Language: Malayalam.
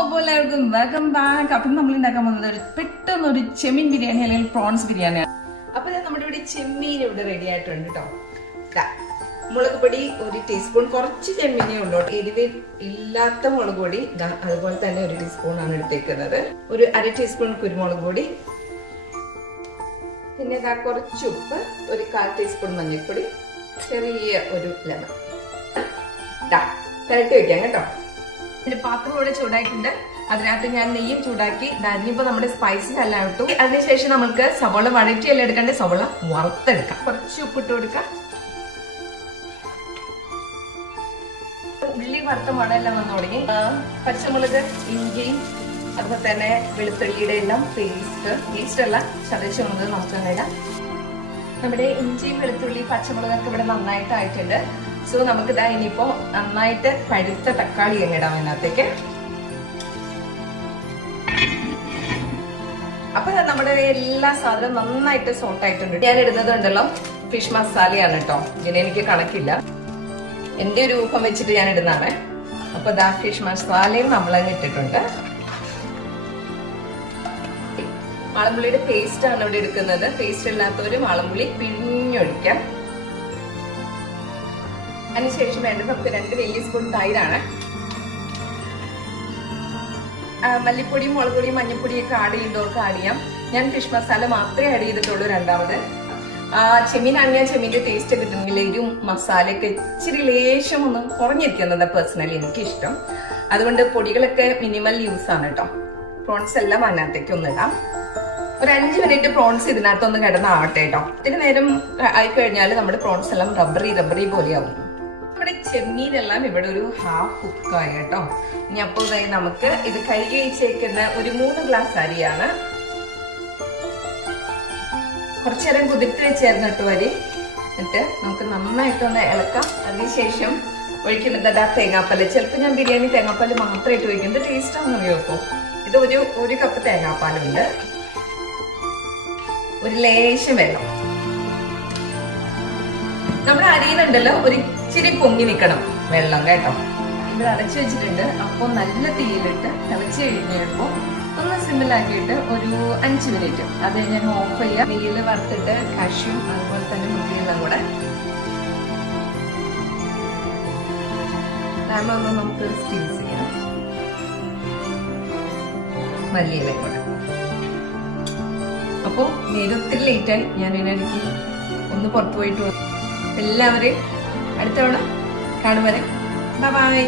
അപ്പോൾ എല്ലാവർക്കും വെൽക്കം ബാക്ക്. അപ്പം നമ്മൾ ഉണ്ടാക്കാൻ പോകുന്നത് പെട്ടെന്ന് ഒരു ചെമ്മീൻ ബിരിയാണി അല്ലെങ്കിൽ പ്രോൺസ് ബിരിയാണിയാണ്. അപ്പൊ നമ്മുടെ ഇവിടെ ചെമ്മീൻ ഇവിടെ റെഡി ആയിട്ടുണ്ട് കേട്ടോ. മുളക് പൊടി 1 ടീസ്പൂൺ, കുറച്ച് ചെമ്മീനേ ഉള്ളൂ. എരിവ് ഇല്ലാത്ത മുളക് പൊടി അതുപോലെ തന്നെ 1 ടീസ്പൂൺ ആണ് എടുത്തേക്കുന്നത്. ഒരു 1/2 ടീസ്പൂൺ കുരുമുളക് പൊടി, പിന്നെ കുറച്ച് ഉപ്പ്, ഒരു 1/4 ടീസ്പൂൺ മഞ്ഞൾപ്പൊടി, ചെറിയ ഒരു ലെമൺ. തിരട്ടി വെക്കാം കേട്ടോ. എന്റെ പാത്രം ഇവിടെ ചൂടായിട്ടുണ്ട്. അതിനകത്ത് ഞാൻ നെയ്യും ചൂടാക്കി. ഇനിയിപ്പോ നമ്മുടെ സ്പൈസസ് എല്ലാം ഇട്ടു. അതിനുശേഷം നമുക്ക് സവോള വഴറ്റിയെല്ലാം എടുക്കണ്ടേ, സവോള വറുത്തെടുക്കാം. കുറച്ച് ഉപ്പിട്ട് കൊടുക്കാം. ഉള്ളി വറുത്ത മണമെല്ലാം വന്നു തുടങ്ങി. പച്ചമുളക്, ഇഞ്ചിയും അതുപോലെ തന്നെ വെളുത്തുള്ളിയുടെ എല്ലാം പേസ്റ്റ് എല്ലാം ചതച്ച് വന്നത് നമുക്ക് ഇടാം. നമ്മുടെ ഇഞ്ചിയും വെളുത്തുള്ളി പച്ചമുളകൊക്കെ ഇവിടെ നന്നായിട്ട് ആയിട്ടുണ്ട്. സോ നമുക്ക് ഇനിയിപ്പോ നന്നായിട്ട് പഴുത്ത തക്കാളി ഇടാം അതിനകത്തേക്ക്. അപ്പൊ നമ്മുടെ എല്ലാ സാധനവും നന്നായിട്ട് സോട്ട് ആയിട്ടുണ്ട്. ഞാൻ ഇടുന്നത് ഉണ്ടല്ലോ ഫിഷ് മസാലയാണ് കേട്ടോ. ഇതിന് എനിക്ക് കണക്കില്ല, എന്റെ ഒരു ഊഹം വെച്ചിട്ട് ഞാൻ ഇടുന്നതാണ്. അപ്പൊ ഫിഷ് മസാലയും നമ്മളങ്ങ് ഇട്ടിട്ടുണ്ട്. വാളമ്പുള്ളിയുടെ പേസ്റ്റ് ആണ് ഇവിടെ എടുക്കുന്നത്. പേസ്റ്റ് ഇല്ലാത്തവര് വാളമ്പുള്ളി പിഴിഞ്ഞൊഴിക്കാം. അതിനുശേഷം വേണ്ടത് നമുക്ക് 2 വലിയ സ്പൂൺ തൈരാണ്. മല്ലിപ്പൊടിയും മുളക് പൊടിയും മഞ്ഞൾപ്പൊടിയും ഒക്കെ ആഡ് ചെയ്യുന്നവർക്ക് ആഡ് ചെയ്യാം. ഞാൻ ഫിഷ് മസാല മാത്രമേ ആഡ് ചെയ്തിട്ടുള്ളൂ. രണ്ടാമത് ചെമ്മീനാണ് ഞാൻ ചെമ്മീന്റെ ടേസ്റ്റ് കിട്ടുമെങ്കിൽ എരിവും മസാലയൊക്കെ ഇച്ചിരി ലേശം ഒന്ന് കുറഞ്ഞിരിക്കുന്നത് പേഴ്സണലി എനിക്കിഷ്ടം. അതുകൊണ്ട് പൊടികളൊക്കെ മിനിമൽ യൂസ് ആണ് കേട്ടോ. പ്രോൺസ് എല്ലാം അതിനകത്തേക്ക് ഒന്നിടാം. ഒരു 5 മിനിറ്റ് പ്രോൺസ് ഇതിനകത്ത് ഒന്ന് കിടന്നാവട്ടെ കേട്ടോ. ഇതിന് നേരം ആയിക്കഴിഞ്ഞാൽ നമ്മുടെ പ്രോൺസ് എല്ലാം റബ്ബറി പോലെയാവും. നമ്മുടെ ചെമ്മീനെല്ലാം ഇവിടെ ഒരു ഹാഫ് കുക്കായി കേട്ടോ. ഇനി അപ്പോൾ നമുക്ക് ഇത് കഴുകി വെച്ചേക്കുന്ന ഒരു 3 ഗ്ലാസ് അരിയാണ്. കുറച്ചേരം കുതിർത്തി വെച്ചായിരുന്നു കേട്ടോ അരി. എന്നിട്ട് നമുക്ക് നന്നായിട്ടൊന്ന് ഇളക്കാം. അതിനുശേഷം ഒഴിക്കുന്നത് തേങ്ങാപ്പാല്. ചിലപ്പോൾ ഞാൻ ബിരിയാണി തേങ്ങാപ്പാല് മാത്രമായിട്ട് ഒഴിക്കുന്നത് ടേസ്റ്റ് ആണെന്ന് അറിയാമോ. ഇത് ഒരു കപ്പ് തേങ്ങാപ്പാലുണ്ട്, ഒരു ലേശം വെള്ളം. നമ്മുടെ അരിയിലുണ്ടല്ലോ ഒരു ഇച്ചിരി പൊങ്ങി നിൽക്കണം വെള്ളം കേട്ടോ. ഇവിടെ അടച്ചു വെച്ചിട്ടുണ്ട്. അപ്പോൾ നല്ല തീയിലിട്ട് തിളച്ച് കഴിഞ്ഞപ്പോൾ ഒന്ന് സിമ്മിലാക്കിയിട്ട് ഒരു 5 മിനിറ്റ് അത് ഞാൻ ഓഫ് ചെയ്യാം. നെയ്യിൽ വറുത്തിട്ട് കാഷ്യൂ അതുപോലെ തന്നെ മുന്തിരിയെല്ലാം കൂടെ ഒന്ന് നമുക്ക് സ്റ്റീവ് ചെയ്യാം. മല്ലിയില കൂടെ. അപ്പോ നേരത്തിൽ ലേറ്റായി. ഞാൻ ഇതിനിടയ്ക്ക് ഒന്ന് പുറത്തു പോയിട്ട് എല്ലാവരെയും അടുത്ത തവണ കാണും വരെ ബൈ.